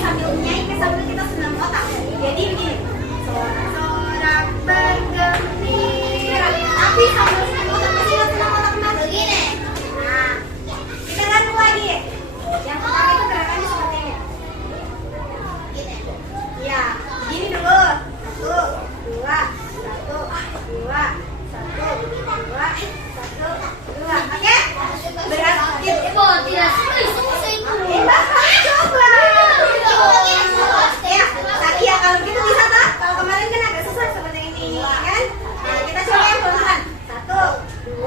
sambil nyanyi sambil kita senam otak. Jadi begini, sorak-sorak bergembira, tapi sambil senam otak masih senam otak begini. Nah, kita ganti lagi. Yang pertama itu gerakannya seperti ini. Gini. Ya, gini dulu. Satu, dua, satu, dua, satu, dua, satu, dua. Oke? Berarti tidak susah itu. coba. Ya, lagi ya kalau gitu bisa tak? Kalau kemarin kan agak susah seperti ini, kan? Nah, kita coba yang pelan-pelan. Satu, dua.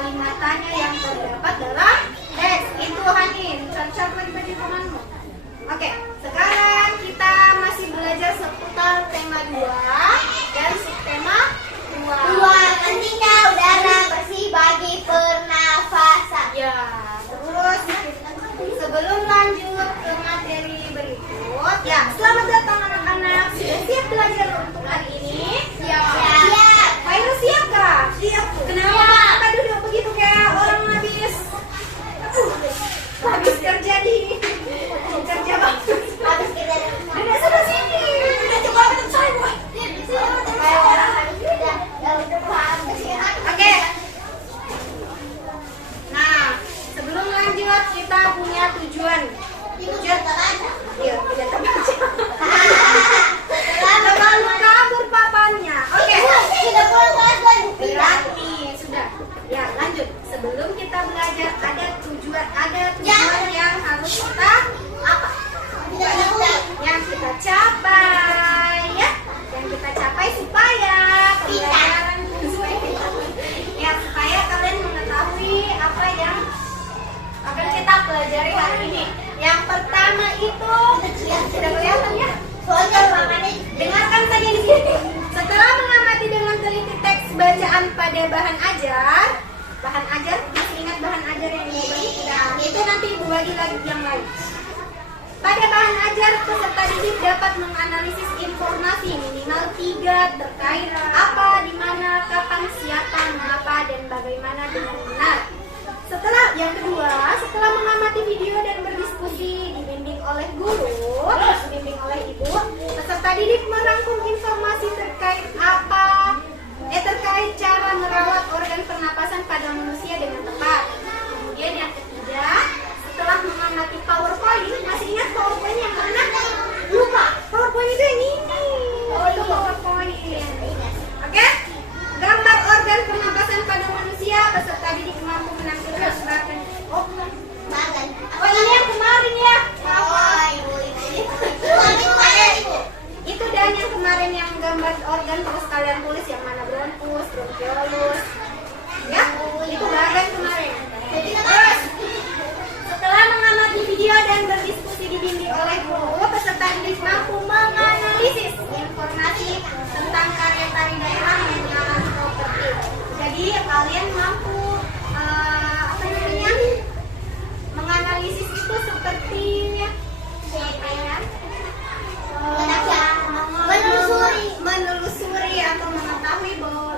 kalimat tanya yang terdapat dalam teks. Itu Hanin, catat lagi baju temanmu. Oke, sekarang kita masih belajar seputar tema 2 dan subtema 2. Pentingnya udara bersih bagi pernafasan. Ya, terus sebelum lanjut ke materi berikut, ya selamat datang anak-anak. Sudah siap belajar untuk hari ini? Siap. Kairu siap gak? Siap. Kenapa? Kenapa duduk begitu kayak orang habis kerja di kerja waktu. Habis kita Duduk sebelah sini. Duduk coba ketemu saya, boy. kayak orang habis kerja udah paham kesehatan. Oke. Nah, sebelum lanjut kita punya tujuan. Tujuan terbaca. Iya, tidak terbaca. Terlalu kabur papannya. Oke. Sudah pulang kelas Berarti sudah. Ya, lanjut. Sebelum kita belajar ada tujuan yang harus kita apa? Yang kita capai ya. Yang kita capai supaya pembelajaran ya supaya kalian mengetahui apa yang akan kita pelajari hari ini. Yang pertama itu sudah kelihatan ya? Dengarkan saja di sini. Setelah mengamati dengan teliti teks bacaan pada bahan ajar masih ingat bahan ajar yang ini? Itu nanti ibu bagi lagi yang lain. Pada bahan ajar, peserta didik dapat menganalisis informasi minimal 3 terkait apa, di mana, kapan, siapa, mengapa, dan bagaimana dengan benar. Yang kedua, setelah mengamati video dan berdiskusi dibimbing oleh guru, dibimbing oleh ibu, peserta didik merangkum informasi terkait terkait cara merawat organ pernapasan pada manusia dengan tepat. Kemudian yang ketiga, setelah mengamati PowerPoint, masih ingat PowerPoint yang mana? Lupa. PowerPoint itu yang ini. Itu PowerPoint. Oke? Gambar organ pernapasan pada manusia, peserta didik mampu menampilkan gerakan. Ini yang kemarin ya. Itu dan yang kemarin yang gambar organ terus kalian tulis yang mana bronkus, bronkiolus. Ya, itu bagian kemarin. Terus, setelah mengamati video dan berdiskusi dibimbing oleh guru, peserta didik mampu menganalisis informasi tentang karya tari daerah yang mengalami properti. Jadi kalian mampu menganalisis itu seperti menelusuri atau mengetahui bahwa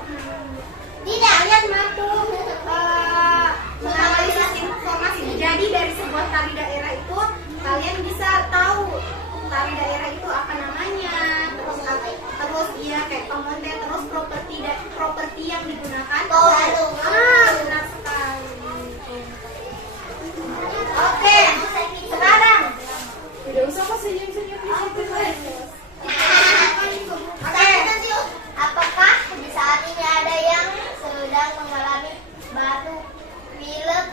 kalian mampu menganalisis informasi. Jadi dari sebuah tari daerah itu kalian bisa tahu tari daerah itu apa namanya, terus dia kayak pengonten, terus properti yang digunakan. Benar sekali. Oke, sekarang tidak usah kok senyum-senyum di situ. Oke. Apakah di saat ini ada yang sedang mengalami batuk, pilek,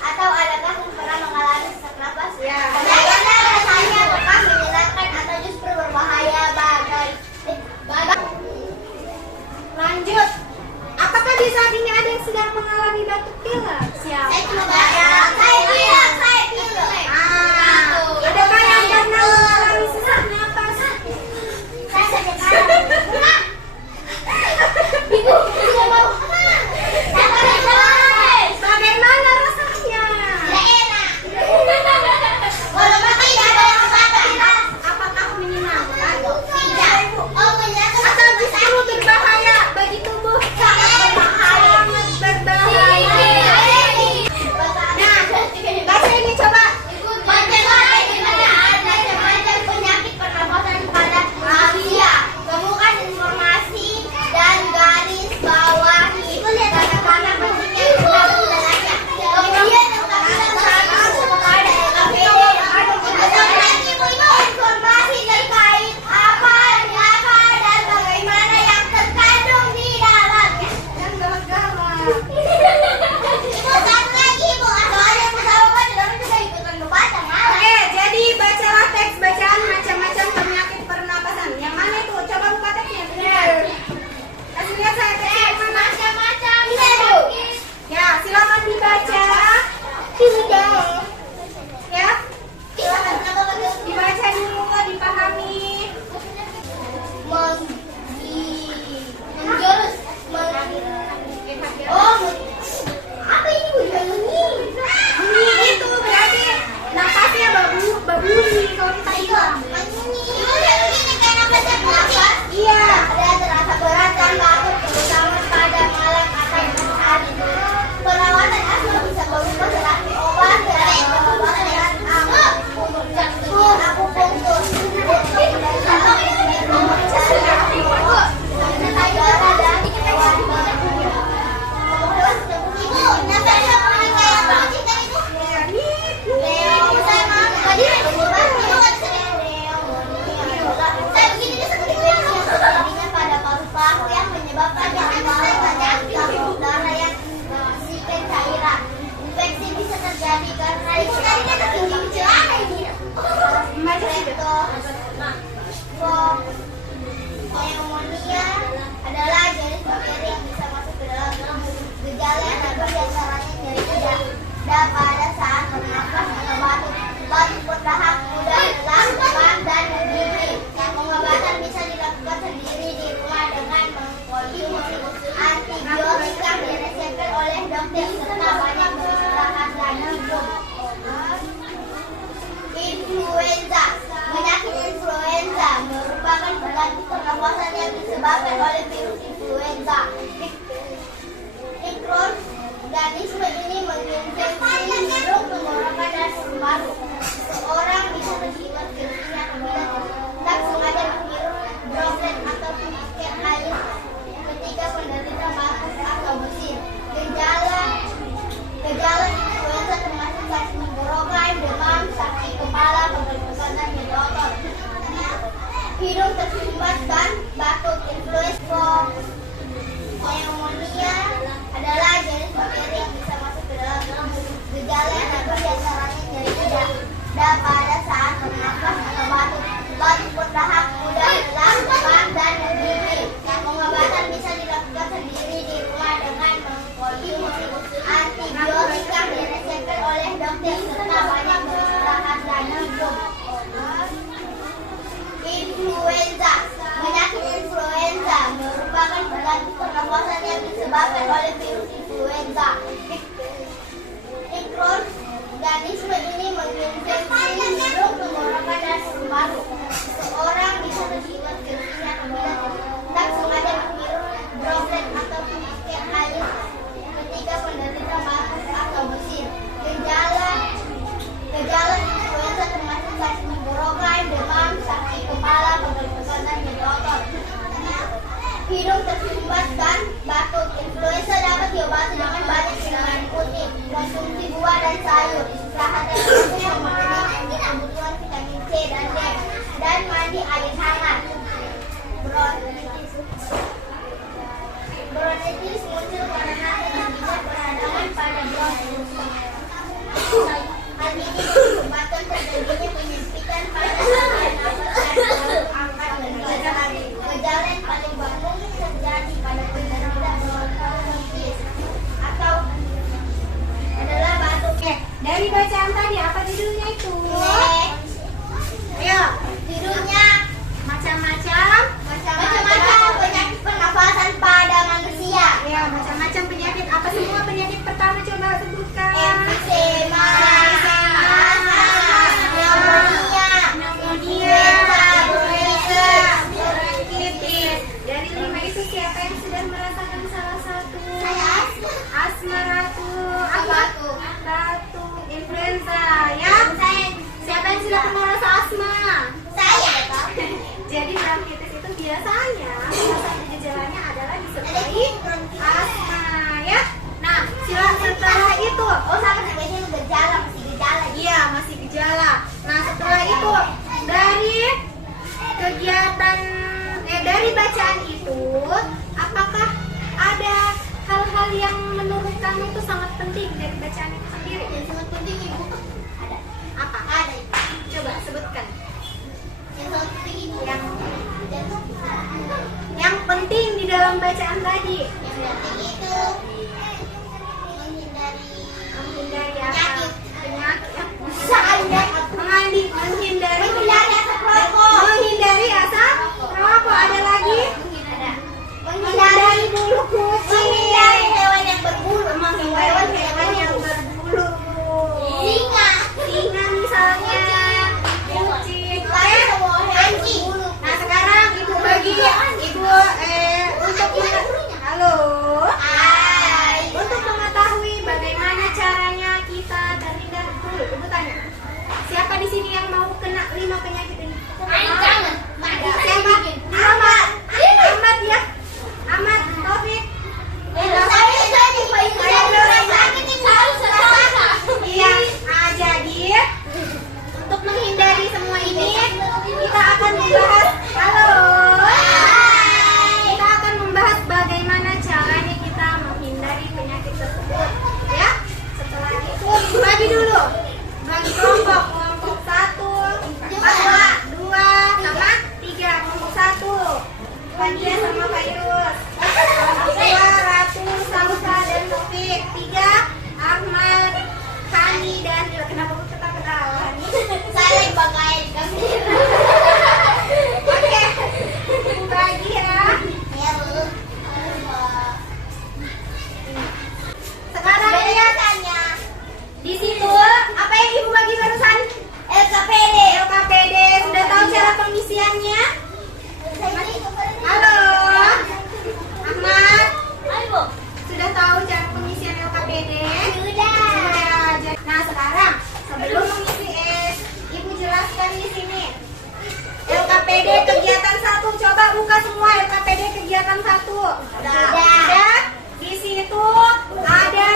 atau adakah yang pernah mengalami sesak napas? Ya. Bagaimana rasanya? Apakah menyenangkan atau justru berbahaya? Lanjut. Apakah di saat ini ada yang sedang mengalami batuk pilek? Siapa? Saya pilek. Adakah yang pernah mengalami sesak napas? Saya sakit parah. Ibu, tidak mau. Bagaimana rasanya? Tidak enak. Walaupun tidak ada yang membakar. Apakah menyenangkan? Tidak. Oh, menyenangkan. Atau justru berbahaya bagi tubuh? Sangat berbahaya. disebabkan oleh virus influenza. Mikroorganisme ini menginfeksi hidung tenggorokan dan paru-paru. Seorang bisa terkena virusnya apabila tak sengaja menghirup droplet atau tiket air ketika penderita batuk atau bersin. Gejala influenza termasuk sakit tenggorokan, demam, sakit kepala, pegel-pegal dan nyeri otot. Hidung tersumbat dan batuk. Influenza pneumonia adalah jenis bakteri yang bisa masuk ke dalam tubuh. Gejala yang dapat diantaranya nyeri dada pada saat bernafas atau batuk berdahak, mudah lelah, demam, dan gigi. Pengobatan bisa dilakukan sendiri di rumah dengan mengkonsumsi antibiotik yang diresepkan oleh dokter serta banyak beristirahat dan minum. Influenza. Penyakit influenza merupakan penyakit pernapasan yang disebabkan oleh virus influenza. Mikroorganisme ini menginfeksi hidung tenggorokan dan paru-paru. Seorang bisa terkena virusnya apabila tak sengaja menghirup droplet atau tiket air ketika penderita batuk atau bersin. Gejala influenza termasuk sakit tenggorokan, demam, sakit kepala, pegel-pegal dan nyeri otot. Hidung tersumbat dan batuk. Influenza dapat diobati dengan banyak minuman putih, konsumsi buah dan sayur, istirahat dan minum memenuhi kebutuhan vitamin C dan D, dan mandi air hangat. Bronkitis muncul karena terjadinya peradangan pada bronkus. Hal ini menyebabkan terjadinya penyempitan pada saluran nafas dan angkat dan gejala yang paling umum terjadi pada penderita bronkitis atau adalah batuk. Dari bacaan tadi apa judulnya itu? Ayo, Judulnya macam-macam penyakit pernafasan pada manusia. ya, macam-macam penyakit. Apa semua penyakit pertama coba sebutkan? Emfisema, pneumonia, bronkitis. Dari 5 itu siapa yang sudah merasakan salah satu? Asma, Ratu, batuk, influenza, ya? Siapa yang sudah pernah rasa asma? Jadi bronkitis itu biasanya salah satu gejalanya adalah disertai asma, ya. Nah, setelah itu, iya masih gejala. Nah, setelah itu dari kegiatan dari bacaan itu, apakah ada hal-hal yang menurut kamu itu sangat penting dari bacaan itu sendiri? Yang sangat penting ibu ada. Apa? Ada. Coba sebutkan. Yang sangat penting ibu. Yang penting di dalam bacaan tadi. Yang penting itu Menghindari apa? Penyakit. Penyakit. Bisa ada. Menghindari asap rokok. menghindari asap rokok. Ada lagi? Menghindari bulu kucing. Menghindari hewan yang berbulu. Menghindari hewan yang berbulu. Singa misalnya. Kucing. Anjing. Nah, sekarang ibu bagi untuk halo. Hai. Untuk mengetahui bagaimana caranya kita terhindar dulu, ibu tanya. Siapa di sini yang mau kena 5 penyakit ini? Jangan. Siapa? Ahmad ya. Ahmad, Taufik. Iya. Jadi untuk menghindari semua ini kita akan membahas. Halo. Kita akan membahas bagaimana caranya kita menghindari penyakit tersebut. Ya. Setelah itu bagi dulu. Bagi kelompok 1, 2, sama 3. Kelompok 1 Fadia sama Fairuz. Kelompok 2 Ratu, Salsa dan Taufik. 3 Ahmad, Hani dan kenapa aku ketawa? Saya banggain kami. Oke. Ibu bagi ya. Ya bu. Sekarang lihat Tanya. di situ apa yang ibu bagi barusan? LKPD. LKPD. Sudah tahu cara pengisiannya? Halo. tuh? Udah. Di sini tuh ada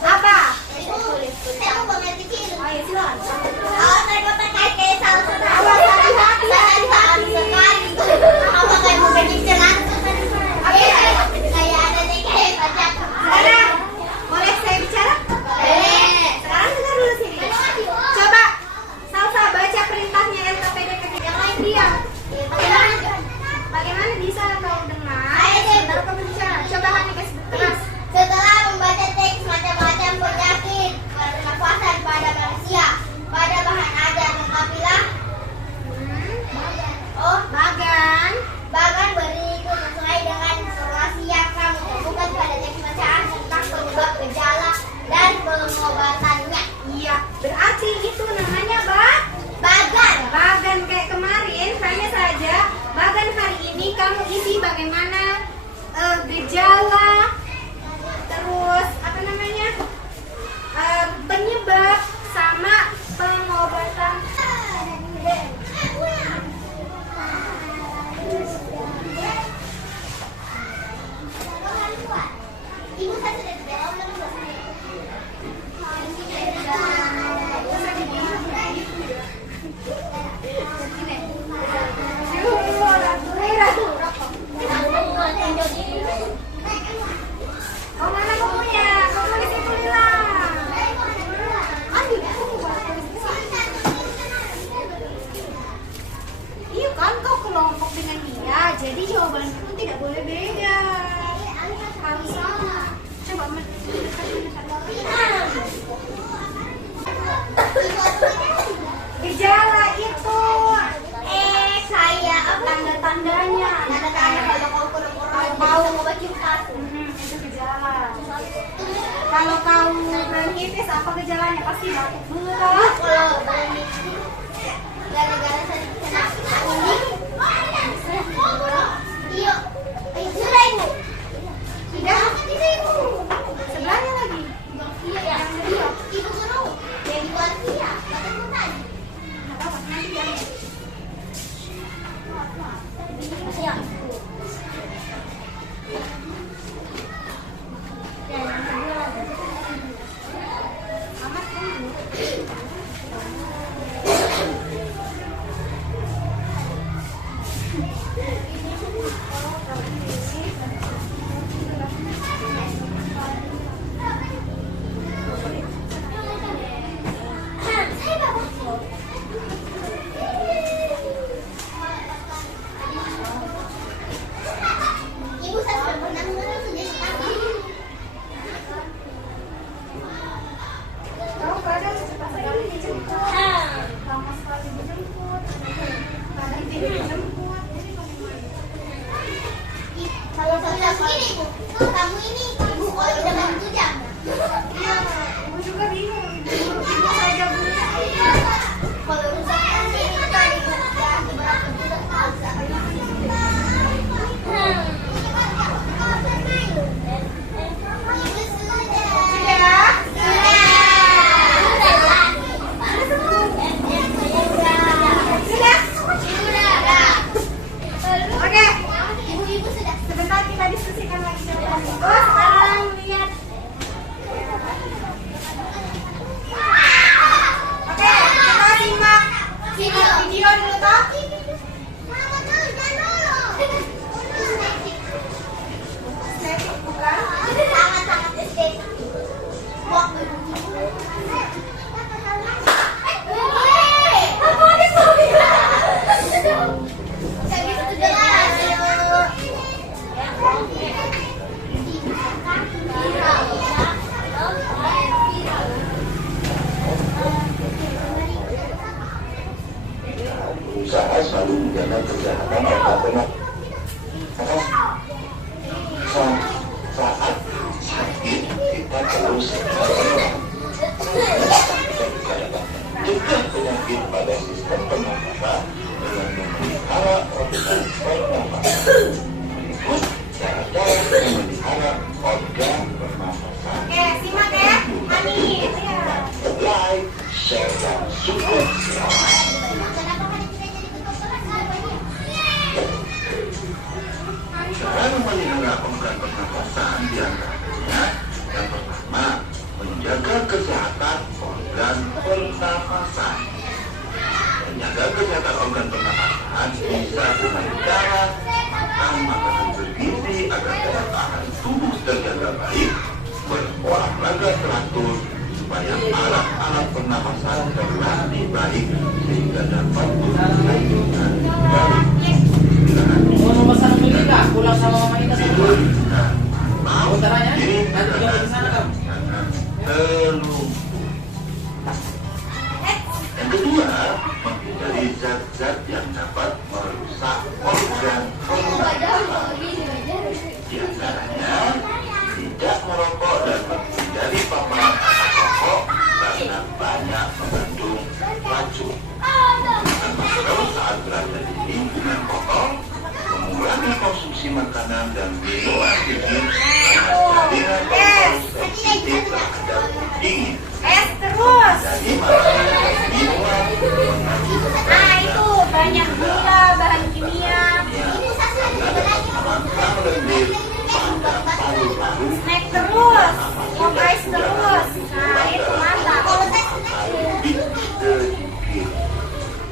apa? Saya mau banget kecil. Oh ya silakan. Oh, saya mau pakai saus Awas, hati-hati, hati-hati. sekali. Apa kayak mau bikin celana? Kayak ada nih kayak pajak. Sekarang boleh saya bicara? Sekarang dengar dulu sini. Coba Salsa baca perintahnya LKPD ketiga. Yang lain diam. Bagaimana bisa kau dengar? Baru kamu bicara. Coba hati kasih keras. Setelah membaca teks macam-macam penyakit pernafasan pada manusia, pada bahan ajar lengkapilah bagan berikut sesuai dengan informasi yang kamu temukan pada teks bacaan tentang penyebab gejala dan pengobatannya. Iya, berarti itu namanya Bagan. bagan kayak kemarin. Hanya saja bagan hari ini kamu isi bagaimana gejala, terus apa namanya penyebab sama pengobatan. Ibu saya sudah dijawab belum? Oh mana kamunya? Kamu di situ Lila. Iya kan kau kelompok dengan dia, jadi jawaban kamu tidak boleh beda. Harus sama. Coba gejala itu Saya tanda-tandanya. tanda-tanda kalau kau kurang-kurang mau baca tas. Itu gejala. Kalau kau bronkitis apa gejalanya? Pasti batuk berat. Kalau gara-gara saya kena kuning. Iya. Sudah ibu. Tidak. Sebelahnya lagi. Iya. Ibu guru. Yang di luar dia. Katakan tadi. Nggak apa-apa, nanti jangan. Iya. Amat dulu. Saya bapak. Ibu saya sudah pernah mengenal sejak kami. Kau kadang cepat sekali dijemput, lama sekali dijemput, kadang tidak dijemput. Jadi bagaimana? Kalau saya begini ibu, kamu ini ibu kalau udah mau 7 jam. Iya, ibu juga bingung. Ibu saja bu. Kalau rusak nanti kita ibu ya berapa bulan puasa. Ibu sudah. Oke, Ibu-ibu sudah. sebentar kita diskusikan lagi. Oh, sekarang Cara memelihara organ pernapasan diantaranya yang pertama, menjaga kesehatan organ pernapasan. Menjaga kesehatan organ pernapasan bisa dengan cara makan makanan bergizi agar daya tahan tubuh terjaga baik, berolahraga teratur supaya alat-alat pernapasan terlatih baik sehingga dapat melanjutkan baik. Mau pesan beli nggak? Pulang sama mama Ina Tidur semua. dan Mau caranya? diri Nanti juga di sana kan? jangan terlupa. Yang kedua, menghindari zat-zat yang dapat merusak organ pernapasan. Di antaranya, tidak merokok dan menghindari paparan asap rokok karena banyak mengandung racun. Termasuk saat berada di lingkungan kotor, mengurangi konsumsi makanan dan minuman dingin karena jaringan kotor sensitif terhadap dingin. Es terus. Jadi makanan dan minuman mengandung Nah itu banyak gula, bahan kimia. karena dapat merangsang lendir pada paru-paru. Snack terus, ngobrol terus. Nah itu mantap. Lebih sedikit.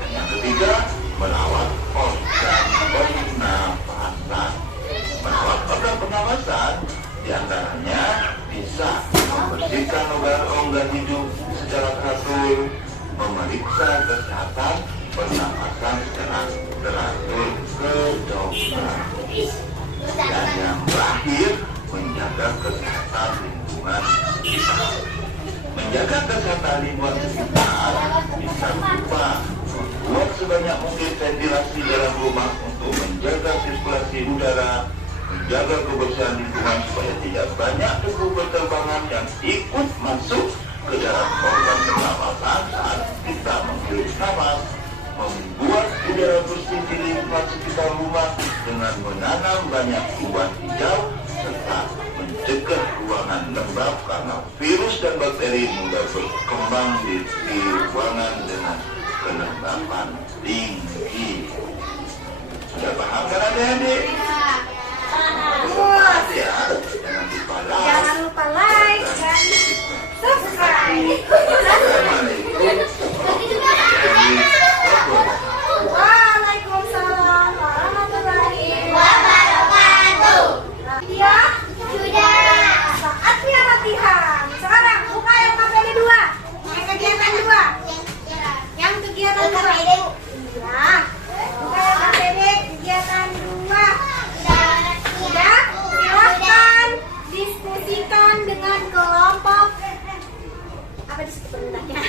Yang ketiga, merawat organ pernapasan. Merawat organ pernapasan diantaranya bisa membersihkan organ hidup secara teratur, memeriksa kesehatan pernapasan secara teratur ke dokter. Dan yang terakhir, menjaga kesehatan lingkungan sekitar. Menjaga kesehatan lingkungan sekitar bisa berupa membuat sebanyak mungkin ventilasi dalam rumah untuk menjaga sirkulasi udara, menjaga kebersihan lingkungan supaya tidak banyak debu berterbangan yang ikut masuk ke dalam organ pernapasan saat kita menghirup nafas, membuat udara bersih di lingkungan sekitar rumah dengan menanam banyak tumbuhan hijau serta mencegah ruangan lembab karena virus dan bakteri mudah berkembang di ruangan dengan kelembapan tinggi. Sudah paham kan adik-adik? Terus, Ya, jangan lupa like. jangan lupa like dan subscribe. Waalaikumsalam warahmatullahi Wabarakatuh. Ya, Sudah. saatnya latihan. Sekarang buka yang KPD 2. Yang kegiatan 2. Yang kegiatan 2. Iya. Buka yang KPD kegiatan 2. Sudah? Silahkan diskusikan dengan kelompok. Apa disebut perbedaannya?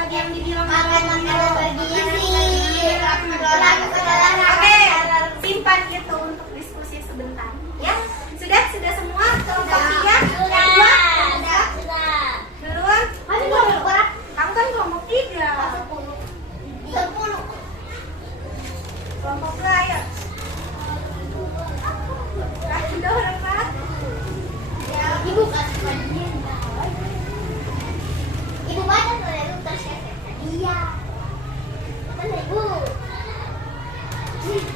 tadi yang dibilang Makan makanan bergizi. Olahraga. Oke, simpan itu untuk diskusi sebentar. Ya, sudah semua? Waktunya? Sudah. Duluan? Masih belum berapa? Kamu kan kelompok 3. 10. Kelompok layar. Kasih orang Pak. Ibu Ibu baca dulu terus ya. Iya. Mana Ibu?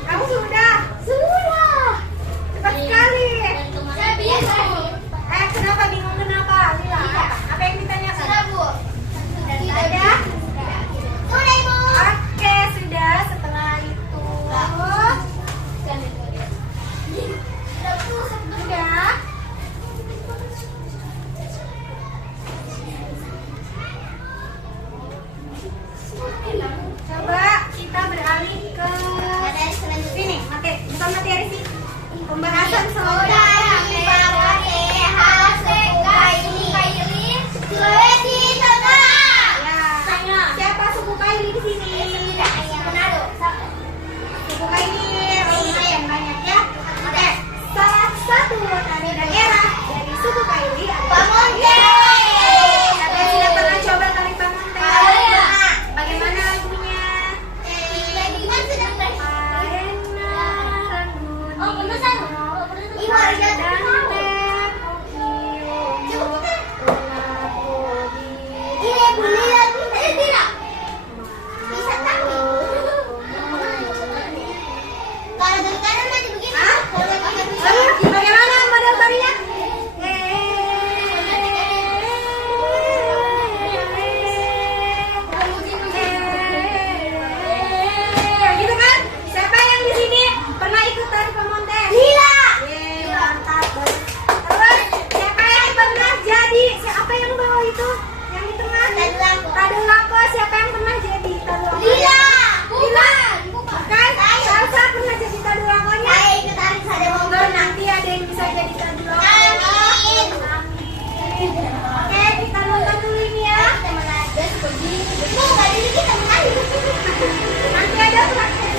Kamu sudah? Sudah. Cepat sekali. Saya biasa. Kenapa bingung kenapa? Lila, apa yang ditanyakan? Sudah Bu. Sudah ada? Sudah Ibu. Oke, sudah. Setelah itu. Sudah. Coba kita beralih ke sini. Oke, bukan materi sih. Pembahasan soal Ya. Siapa suku Kaili di sini? Suku Kaili lumayan banyak ya. Oke, salah satu tari daerah dari suku Kaili adalah Siapa yang sudah pernah coba tari Pamonte? Bagaimana lagunya? Bagaimana model tarinya? Gitu kan? Siapa yang di sini pernah ikut tari Pamonte? Mantap. Terus siapa yang pernah jadi? Siapa yang bawa itu? Yang di tengah? Tadulako. Siapa yang pernah jadi Tadulako? Lila. Bukan? Salsa pernah jadi Tadulakonya? Oh, nanti ada yang bisa jadi Tadulako. Amin. Oke, kita nonton dulu ini ya. Nanti ada praktek.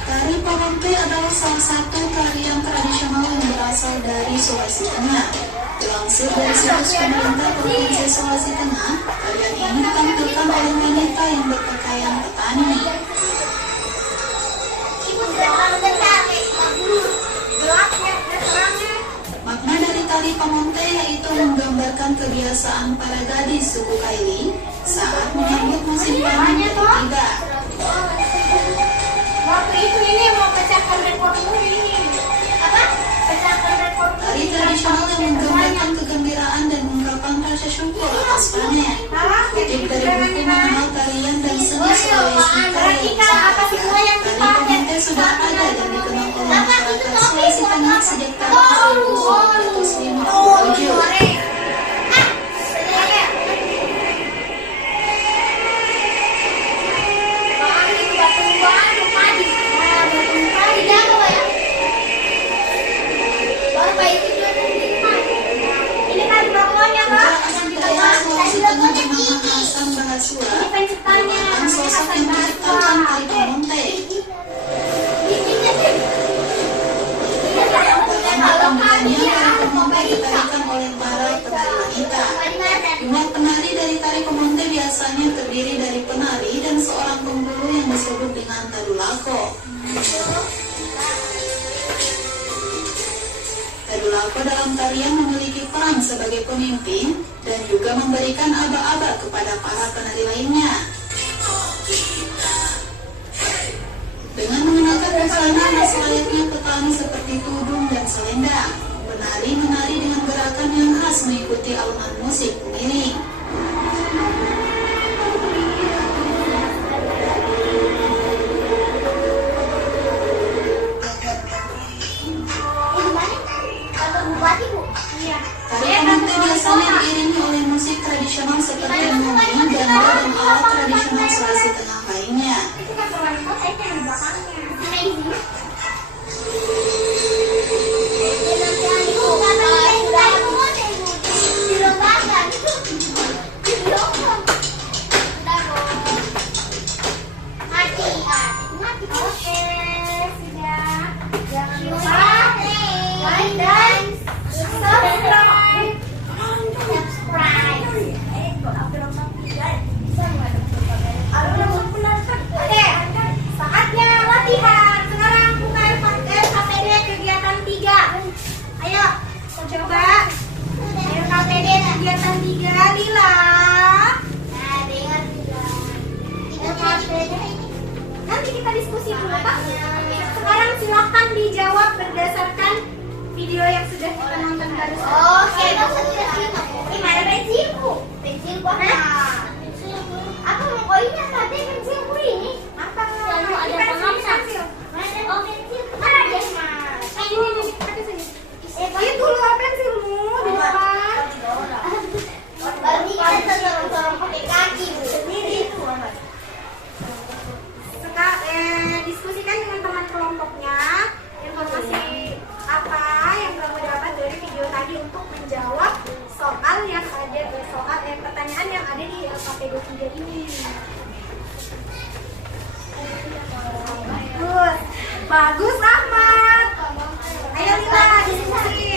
Tari Pamonte adalah salah satu tarian tradisional yang berasal dari Sulawesi Tengah. Dilansir dari situs pemerintah Provinsi Sulawesi Tengah, tarian ini ditampilkan oleh wanita yang berpakaian petani. Makna dari tari Pamonte yaitu menggambarkan kebiasaan para gadis suku Kaili saat menyambut musim panen yang tiba. Waktu itu ini mau pecahkan rekor muri ini. Apa? Pecahkan rekor muri. Tari tradisional yang menggambarkan kegembiraan dan ungkapan rasa syukur atas panen. Kutip dari buku Mengenal Tarian dan Seni Sulawesi karya Tari Pamonte sudah ada dan dikenal oleh masyarakat Sulawesi Tengah sejak tahun 1957. Ini kan bakuannya Kak. Budaya Sulawesi Tengah bernama Hasan Bahasura Ini penciptanya merupakan namanya sosok Hasan yang menciptakan Basra. tari Pamonte. Dalam pembuatannya, tari Pamonte ditarikan oleh para penari wanita. Jumlah penari dari tari Pamonte biasanya terdiri dari penari dan seorang pembulu yang disebut dengan Tadulako. Tadulako dalam tarian memiliki peran sebagai pemimpin dan juga memberikan aba-aba kepada para penari lainnya. Dengan mengenakan busana selayaknya petani seperti tudung dan selendang, penari menari dengan gerakan yang khas mengikuti alunan musik pengiring. Tari Pamonte biasanya diiringi oleh musik tradisional seperti momi, ganda, dan alat tradisional Sulawesi Tengah lainnya. Itu kan wanita saya yang di belakangnya. Sudah tiga, Lila. Nah, dengar juga. Nanti kita diskusi dulu, Pak. Sekarang silakan dijawab berdasarkan video yang sudah kita nonton barusan. Oke, ini mana pensilku? Pensilku apa? Aku mau koinnya tadi pensilku ini. Apa? Lalu ada Pensil, pengamsal. pensil. Oh, pensilku mana deh, Mas? Ini, ada sini. Itu loh pensilmu di depan. Berarti kita dorong-dorong pakai kaki, Bu. Sendiri. Diskusikan dengan teman kelompoknya informasi apa yang kamu dapat dari video tadi untuk menjawab soal yang ada pertanyaan yang ada di LKP 23 ini. Bagus Ahmad. Ayo Lila diskusi.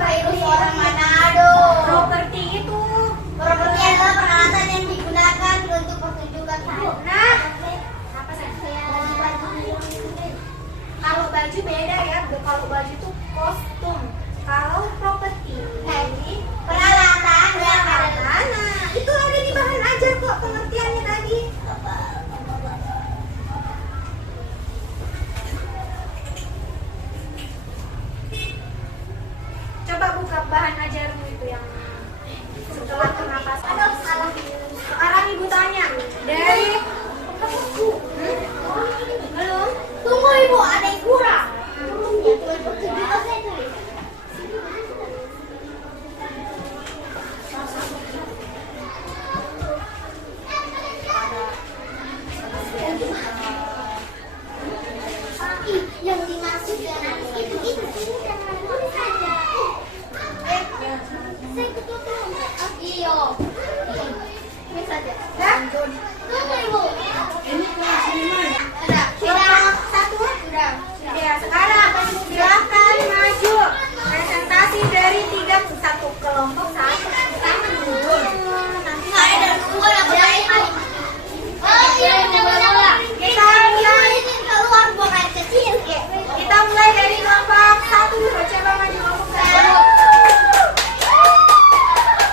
Virus orang Manado. Properti itu. Properti adalah peralatan yang digunakan untuk pertunjukan sahur. Nah, apa sih? Kalau baju beda ya. Kalau baju itu kostum. Kalau properti ini Peralatan yang peralatan. Nah, itu ada di bahan ajar kok pengertiannya tadi. Coba buka bahan ajarmu itu yang setelah pernapasan. Sekarang ibu tanya dari belum. Tunggu Ibu, ada yang kurang. Ya, pertunjukan saya tulis. Yang dimaksud dengan itu jangan tulis saja. Saya ketutup. Iya. Ini saja. Tunggu Ibu. Sudah satu? Sudah. Ya, sekarang silakan maju. Presentasi dari satu kelompok satu. Nanti Saya ada dua aku main. Oh iya, bola. Kita mulai. Keluar buang air kecil. Kita mulai dari kelompok satu. Coba maju kelompok satu.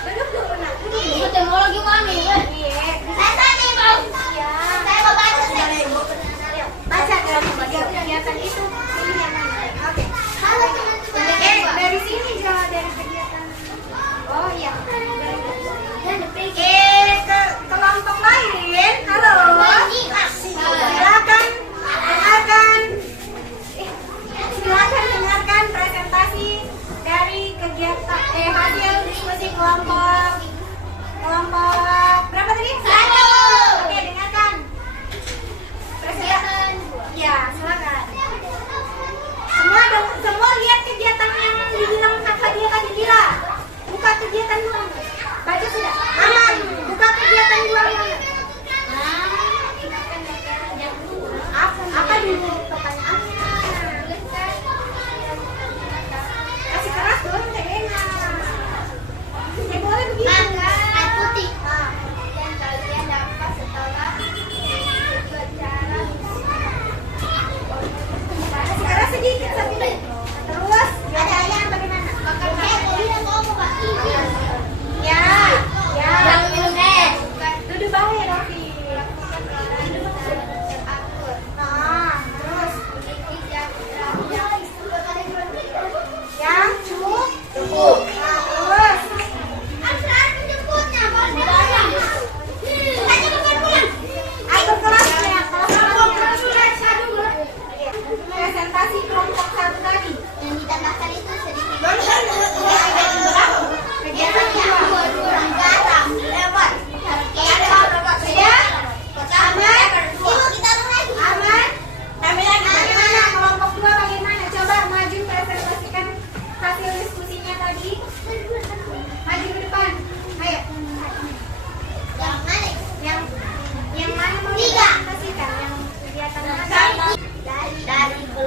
Duduk dulu, nak. Duduk dulu. Teknologi mana ya? Iya. Saya tadi mau. Iya. Saya mau baca saya. Baca dari tiga kegiatan itu. Pilih yang mana? Oke. Halo teman-teman. Dari sini jawab dari kegiatan. Oh iya. Ke kelompok lain. Halo. Silakan presentasi dari kegiatan hasil diskusi kelompok berapa tadi? Satu. Oke, dengarkan. Presentasi. Ya, silakan.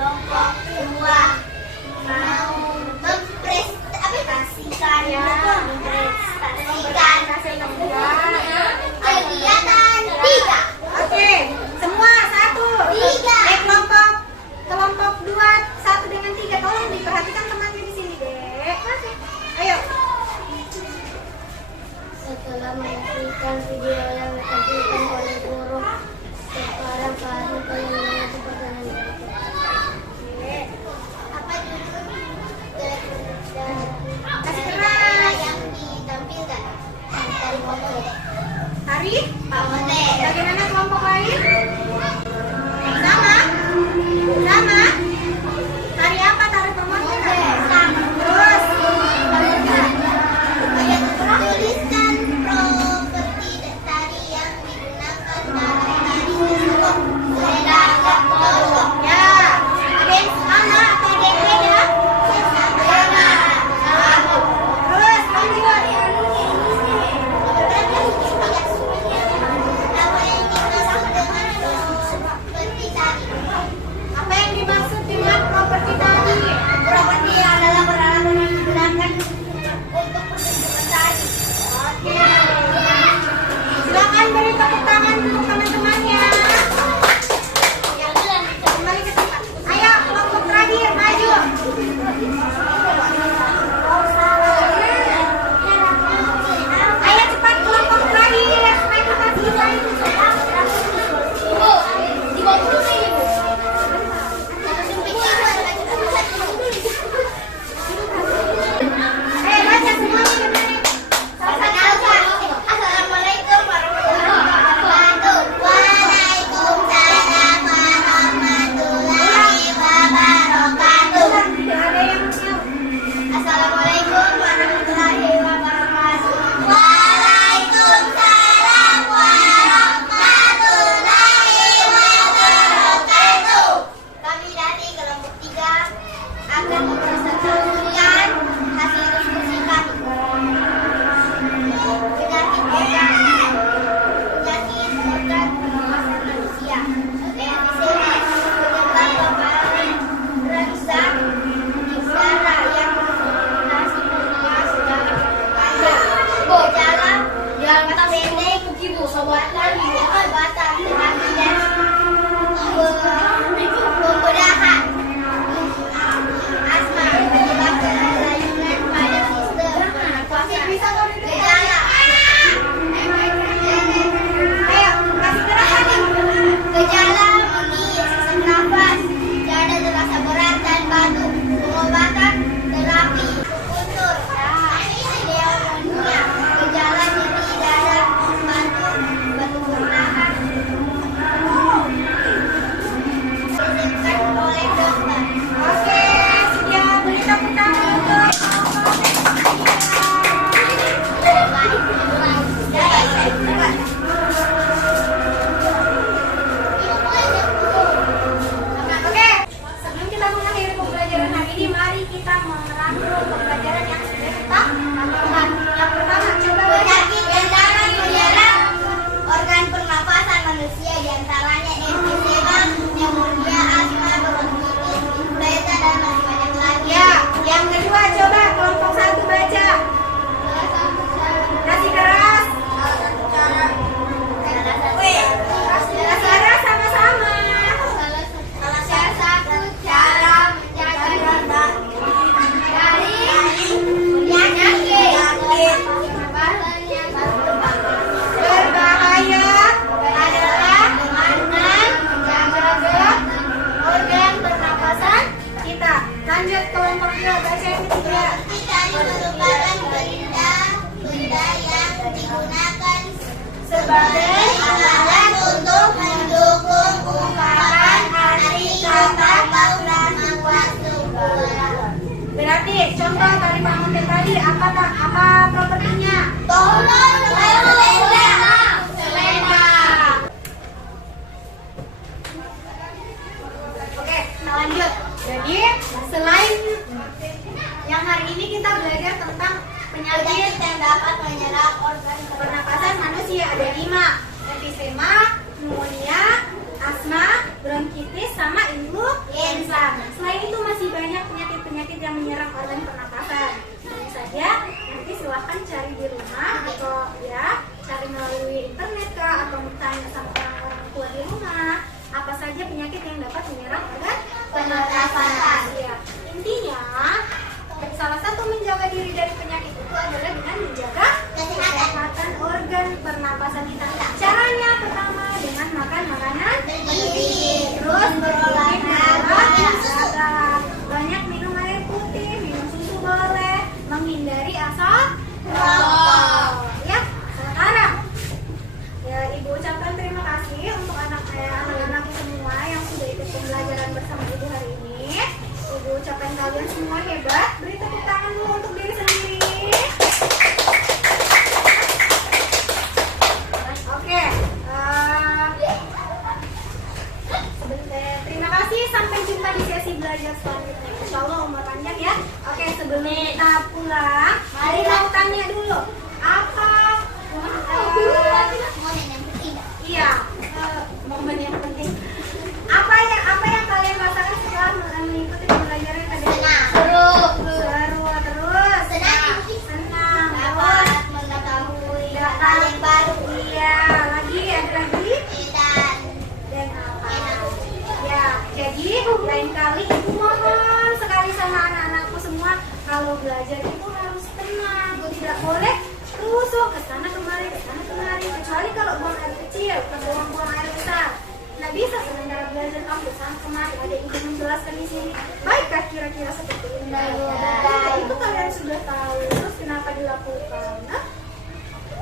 kelompok 2 mau mempresentasikan kegiatan 3. Oke, semua 1. 3. Kelompok 2 1 dengan 3. Tolong diperhatikan temannya di sini, Dek. Ayo. Setelah menyaksikan video yang ditampilkan oleh guru, sekarang kami pengen pertanyaan berikut. Apa judul Kasih keras. yang ditampilkan? Tari Pamote. Tari? Pamote. Bagaimana kelompok lain? Sama? Sama? Tari apa? Tari Pamote? Terus? Tuliskan properti tari yang digunakan dalam tari tersebut. Ya. Ada yang sama atau ada yang beda? Terus lanjut. Apa yang dimaksud dengan properti tadi? Properti adalah peralatan yang digunakan untuk pertunjukan tari. Oke. Silakan beri tepuk tangan untuk teman-temannya. Kembali ke tempat. Ayo, kelompok terakhir maju. Ayo cepat kelompok terakhir supaya kita selesai. Baca semuanya. Assalamualaikum warahmatullahi wabarakatuh. Waalaikumsalam warahmatullahi wabarakatuh. Tidak ada yang menjawab. Assalamualaikum warahmatullahi wabarakatuh. Waalaikumsalam warahmatullahi wabarakatuh. Kami dari kelompok 3 akan mempresentasikan hasil diskusi kami. Penyakit organ pernapasan manusia. Emfisema penyebab paparan rusak darah yang mendominasi dunia secara panjang. Gejala yang pendek, obatan terapi dan pembedahan. Asma menyebabkan kelainan pada sistem pernapasan. Gejala Ayo, kasih gerakan nih. Gejala menggigil, sesak nafas, dada terasa berat dan batuk. Pengobatan terapi kultur, pneumonia, gejala nyeri dada, batuk, batuk bertahan. Resepkan oleh dokter. Oke, siap. Beri tepuk tangan untuk Oke, sebelum kita mengakhiri pembelajaran hari ini, mari kita merangkum pembelajaran yang sudah kita lakukan. Yang pertama, coba baca. Penyakit yang dapat menyerang organ pernapasan manusia diantaranya emfisema, pneumonia, asma, bronkitis, influenza dan masih banyak lagi. Ya, yang kedua coba kelompok 1 baca. Kasih keras. Kasih keras sama-sama. Salah satu cara menjaga dari penyakit pernapasan yang Berbahaya adalah dengan menjaga organ pernapasan. kita. Lanjut kelompok 2 baca yang ketiga. Tari merupakan benda yang digunakan Sebagai alat untuk mendukung ungkapan arti kata dan masuk bola. berarti contoh tari Pamote tadi apa propertinya? Tolong selenda. Oke, lanjut. Jadi selain yang hari ini kita belajar tentang penyakit yang dapat menyerang organ pernapasan manusia ada 5: emfisema, pneumonia, asma, bronkitis, sama influenza. adalah dengan menjaga kesehatan organ pernapasan kita. Caranya pertama dengan makan makanan bergizi, terus berolahraga, banyak minum air putih, minum susu boleh, menghindari asap rokok. Ya, sekarang ya Ibu ucapkan terima kasih untuk anak-anakku semua yang sudah ikut pembelajaran bersama Ibu hari ini. Ibu ucapkan kalian semua hebat. Beri tepuk tangan dulu untuk diri sendiri. Oke, sebentar. Terima kasih. Sampai jumpa di sesi belajar selanjutnya. Insya Allah umur panjang ya. Oke, sebelum kita pulang, mari kita tanya dulu. Apa? Iya, momen yang penting. Apa yang kalian rasakan setelah mengikuti pembelajaran tadi? Seru. Terus senang. Dapat mengetahui hal yang baru. Iya, ada lagi dan apa? Ya, jadi lain kali Ibu mohon sekali sama anak-anakku semua, kalau belajar itu harus tenang, tidak boleh rusuh ke sana kemari, kecuali kalau buang air kecil, buang air besar. Nah, bisa sementara belajar kamu kesana kemari, ada ibu menjelaskan di sini. Baikkah kira-kira seperti ini? Itu kalian sudah tahu, terus kenapa dilakukan? Nah,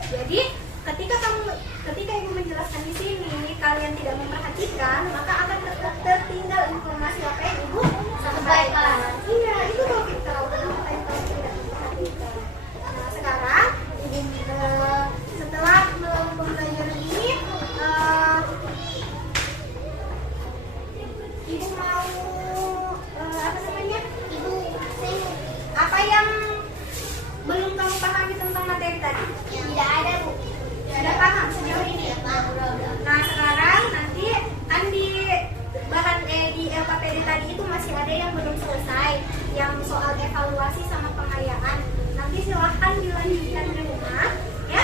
jadi ketika ibu menjelaskan di sini, kalian tidak memperhatikan, maka akan tertinggal informasi apa yang ibu sampaikan. Iya, itu topik tahu. Kenapa yang tahu tidak memperhatikan? Nah, sekarang setelah pembelajaran ini, ibu mau apa yang belum kamu pahami tentang materi tadi? Tidak ada, Bu. Sudah paham sejauh ini? Nah, sekarang nanti kan di di LKPD tadi itu masih ada yang belum selesai, yang soal evaluasi sama pengayaan. Nanti silahkan dilanjutkan di rumah, ya.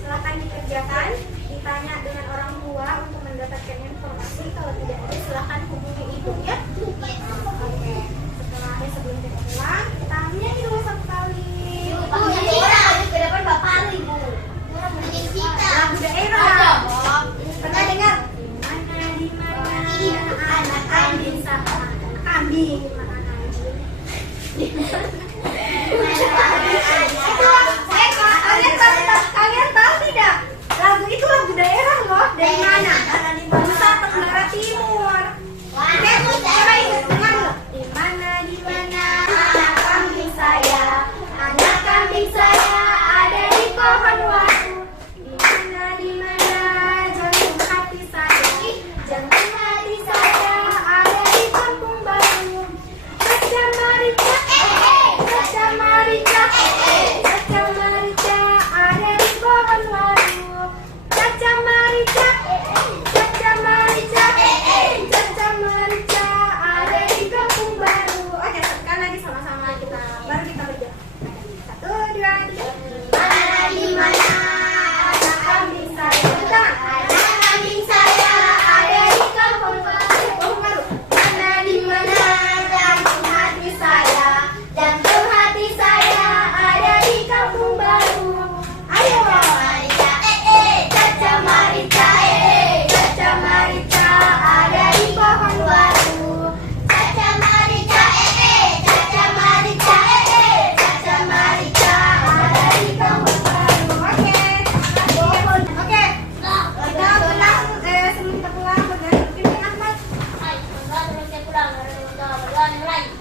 Silahkan dikerjakan, ditanya dengan orang tua untuk mendapatkan informasi. Kalau tidak ada, silahkan hubungi ibu, ya. Oke. Setelah sebelum kita pulang, kita nyanyi dulu satu kali. Lagu daerah. Pernah dengar? Di mana anak kambing sama anak kambing makan anjing. Kalian tahu tidak? Lagu itu lagu daerah loh. Dari mana? Nusa Tenggara Timur. Oke, coba ingat dengar loh. Di mana anak kambing saya, anak kambing saya ada di pohon waru. Di mana jantung hati saya, jantung hati saya ada di kampung baru. Baca marica, baca marica, baca marica ada di pohon waru. Baca marica, baca marica, baca marica ada di kampung baru. Oke, sekali lagi sama-sama kita, baru kita belajar. 1, 2, 3. Di mana anak kambing saya, anak kambing saya ada di kampung baru. Di mana jantung hati saya, jantung hati saya ada di kampung baru. Ayo, Marica, Caca Marica, Caca Marica ada di pohon waru. Caca Marica, Caca Marica, Caca Marica ada di kampung baru. Oke, oke. Kita pulang, sebelum kita pulang, berganti pimpin Ahmad. Terus saya pulang, lalu kita berjalan lain.